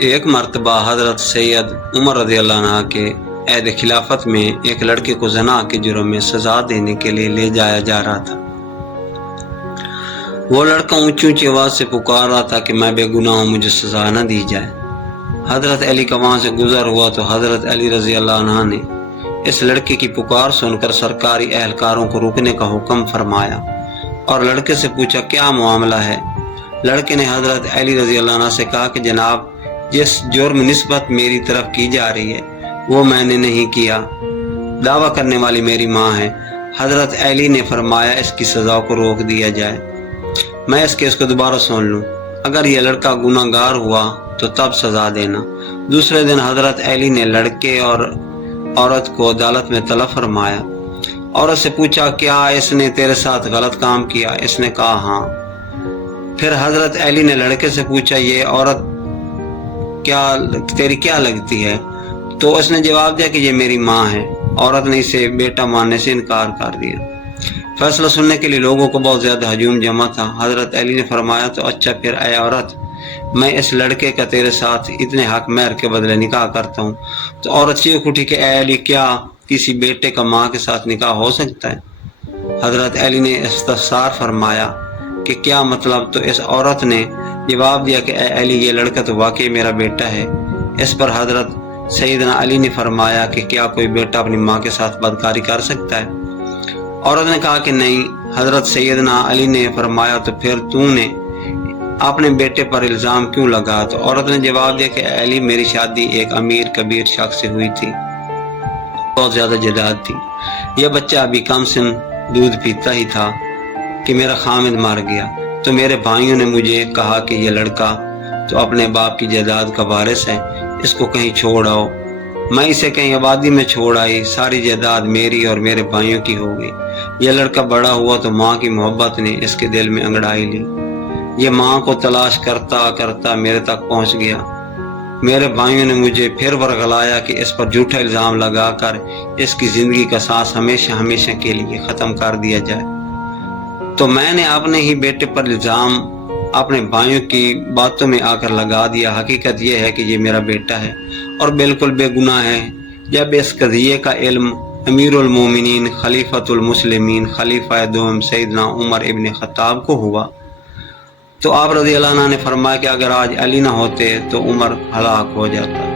ایک مرتبہ حضرت سید عمر رضی اللہ عنہ کے عہد خلافت میں ایک لڑکے کو زنا کے جرم میں سزا دینے کے لیے لے جایا جا رہا تھا۔ وہ لڑکا اونچی اونچی آواز سے پکار رہا تھا کہ میں بے گناہ ہوں، مجھے سزا نہ دی جائے۔ حضرت علی کا وہاں سے گزر ہوا تو حضرت علی رضی اللہ عنہ نے اس لڑکے کی پکار سن کر سرکاری اہلکاروں کو روکنے کا حکم فرمایا اور لڑکے سے پوچھا کیا معاملہ ہے۔ لڑکے نے حضرت علی رضی اللہ عنہ سے کہا کہ جناب، جس جرم نسبت میری طرف کی جا رہی ہے وہ میں نے نہیں کیا، دعویٰ کرنے والی میری ماں ہے۔ حضرت علی نے فرمایا اس کی سزا کو روک دیا جائے، میں اس کیس کو دوبارہ سن لوں، اگر یہ لڑکا گناہ گار ہوا تو تب سزا دینا۔ دوسرے دن حضرت علی نے لڑکے اور عورت کو عدالت میں طلب فرمایا۔ عورت سے پوچھا کیا اس نے تیرے ساتھ غلط کام کیا؟ اس نے کہا ہاں۔ پھر حضرت علی نے لڑکے سے پوچھا یہ عورت تیری کیا لگتی ہے؟ تو اس نے جواب دیا کہ یہ میری ماں ہے۔ عورت نے اسے بیٹا ماننے سے انکار کر دیا۔ فیصلہ سننے کے لیے لوگوں کو بہت زیادہ ہجوم جمع تھا۔ حضرت علی نے فرمایا تو اچھا پھر اے عورت، میں اس لڑکے کا تیرے ساتھ اتنے حق مہر کے بدلے نکاح کرتا ہوں۔ تو عورت چیخ اٹھی کہ اے علی، کیا کسی بیٹے کا ماں کے ساتھ نکاح ہو سکتا ہے؟ حضرت علی نے استفسار فرمایا کہ کیا مطلب؟ تو اس عورت نے جواب دیا کہ اے علی، یہ لڑکا تو واقعی میرا بیٹا ہے۔ اس پر حضرت سیدنا علی نے فرمایا کہ کیا کوئی بیٹا اپنی ماں کے ساتھ بدکاری کر سکتا ہے؟ عورت نے کہا کہ نہیں۔ حضرت سیدنا علی نے فرمایا تو پھر تو نے اپنے بیٹے پر الزام کیوں لگا؟ تو عورت نے جواب دیا کہ اے علی، میری شادی ایک امیر کبیر شخص سے ہوئی تھی، بہت زیادہ جائیداد تھی، یہ بچہ ابھی کم سن دودھ پیتا ہی تھا کہ میرا خامد مر گیا، تو میرے بھائیوں نے مجھے کہا کہ یہ لڑکا تو اپنے باپ کی جائیداد کا وارث ہے، اس کو کہیں چھوڑ آؤ۔ میں اسے کہیں آبادی میں چھوڑ آئی، ساری جائیداد میری اور میرے بھائیوں کی ہو گئی۔ یہ لڑکا بڑا ہوا تو ماں کی محبت نے اس کے دل میں انگڑائی لی، یہ ماں کو تلاش کرتا کرتا میرے تک پہنچ گیا۔ میرے بھائیوں نے مجھے پھر ورغلایا کہ اس پر جھوٹا الزام لگا کر اس کی زندگی کا سانس ہمیشہ ہمیشہ کے لیے ختم کر دیا جائے۔ تو میں نے اپنے ہی بیٹے پر الزام اپنے بھائیوں کی باتوں میں آ کر لگا دیا۔ حقیقت یہ ہے کہ یہ میرا بیٹا ہے اور بالکل بے گناہ ہے۔ جب اس قضیے کا علم امیر المومنین خلیفۃ المسلمین خلیفہ دوم سیدنا عمر ابن خطاب کو ہوا تو آپ رضی اللہ عنہ نے فرمایا کہ اگر آج علی نہ ہوتے تو عمر ہلاک ہو جاتا۔